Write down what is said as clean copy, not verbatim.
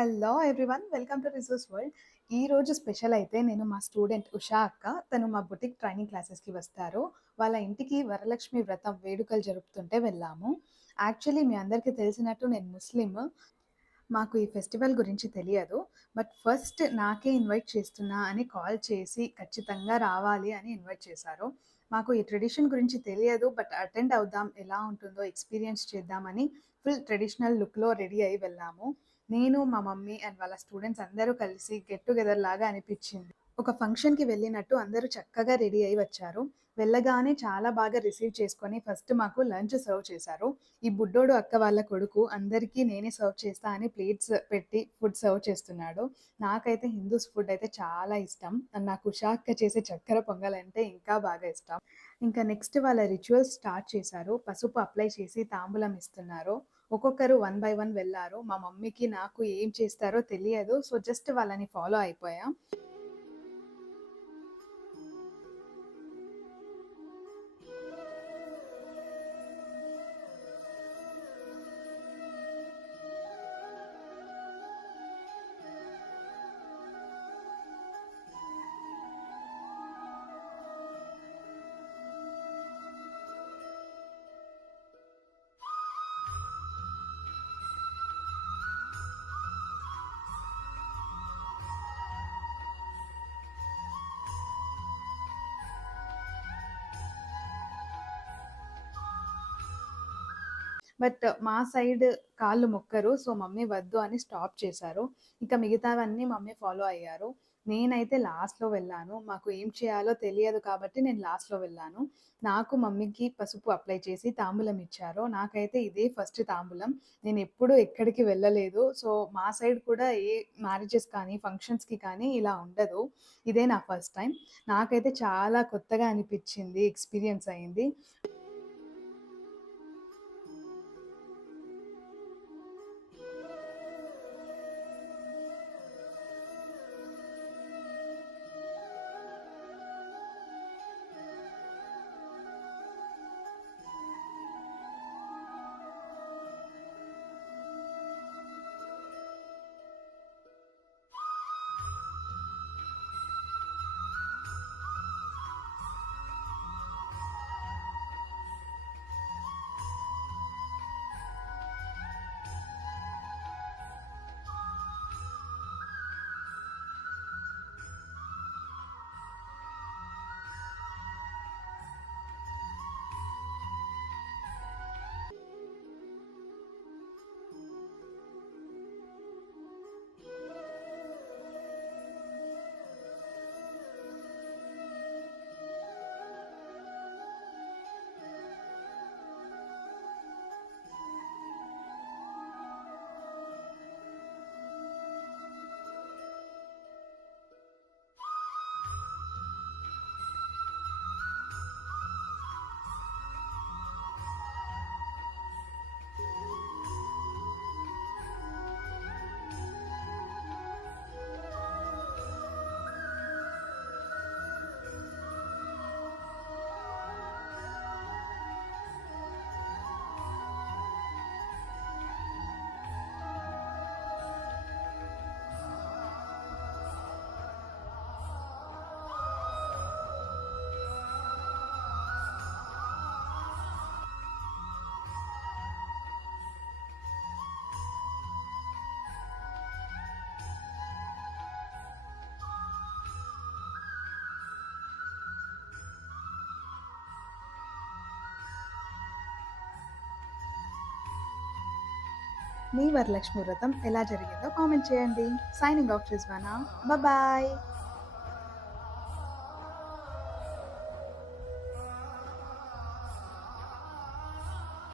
Hello everyone. Welcome to resource world. ఈరోజు special అయితే నేను మా స్టూడెంట్ ఉషా అక్క. తను మా బుటిక్ ట్రైనింగ్ క్లాసెస్‌కి వస్తారు. వాళ్ళ ఇంటికి వరలక్ష్మి వ్రతం వేడుకలు జరుపుతుంటే వెళ్ళాము. యాక్చువల్లీ మీ అందరికీ తెలిసినట్టు నేను ముస్లిం. మాకు ఈ ఫెస్టివల్ గురించి తెలియదు. బట్ ఫస్ట్ నాకే ఇన్వైట్ చేస్తున్నా అని కాల్ చేసి ఖచ్చితంగా రావాలి అని ఇన్వైట్ చేశారు. మాకు ఈ ట్రెడిషన్ గురించి తెలియదు. బట్ అటెండ్ అవుదాం, ఎలా ఉంటుందో ఎక్స్‌పీరియన్స్ చేద్దామని ఫుల్ ట్రెడిషనల్ లుక్‌లో రెడీ అయ్యి వెళ్ళాము. నేను, మా మమ్మీ అండ్ వాళ్ళ స్టూడెంట్స్ అందరూ కలిసి గెట్ టుగెదర్ లాగా అనిపిచ్చింది. ఒక ఫంక్షన్‌కి వెళ్ళినట్టు అందరూ చక్కగా రెడీ అయ్యి వచ్చారు. వెళ్ళగానే చాలా బాగా రిసీవ్ చేసుకొని ఫస్ట్ మాకు లంచ్ సర్వ్ చేశారు. ఈ బుడ్డోడు అక్క వాళ్ళ కొడుకు అందరికీ నేనే సర్వ్ చేస్తా అని ప్లేట్స్ పెట్టి ఫుడ్ సర్వ్ చేస్తున్నాడు. నాకైతే హిందూస్ ఫుడ్ అయితే చాలా ఇష్టం. అండ్ నాకు ఉషా అక్క చేసే చక్కెర పొంగలంటే ఇంకా బాగా ఇష్టం. ఇంకా నెక్స్ట్ వాళ్ళ రిచువల్స్ స్టార్ట్ చేశారు. పసుపు అప్లై చేసి తాంబూలం ఇస్తున్నారు. ఒక్కొక్కరు వన్ బై వన్ వెళ్లారు. మా మమ్మీకి, నాకు ఏం చేస్తారో తెలియదు. సో జస్ట్ వాళ్ళని ఫాలో అయిపోయాం. బట్ మా సైడ్ కాళ్ళు మొక్కరు. సో మమ్మీ వద్దు అని స్టాప్ చేశారు. ఇంకా మిగతావన్నీ మమ్మీ ఫాలో అయ్యారు. నేనైతే లాస్ట్‌లో వెళ్ళాను. మాకు ఏం చేయాలో తెలియదు కాబట్టి నేను లాస్ట్‌లో వెళ్ళాను. నాకు, మమ్మీకి పసుపు అప్లై చేసి తాంబూలం ఇచ్చారు. నాకైతే ఇదే ఫస్ట్ తాంబూలం. నేనెప్పుడూ ఎక్కడికి వెళ్ళలేదు. సో మా సైడ్ కూడా ఏ మ్యారేజెస్ కానీ, ఫంక్షన్స్‌కి కానీ ఇలా ఉండదు. ఇదే నా ఫస్ట్ టైమ్. నాకైతే చాలా కొత్తగా అనిపిచ్చింది. ఎక్స్‌పీరియన్స్ అయింది. మీ వరలక్ష్మి వ్రతం ఎలా జరిగిందో కామెంట్ చేయండి. Signing off Rizwana. బాయ్.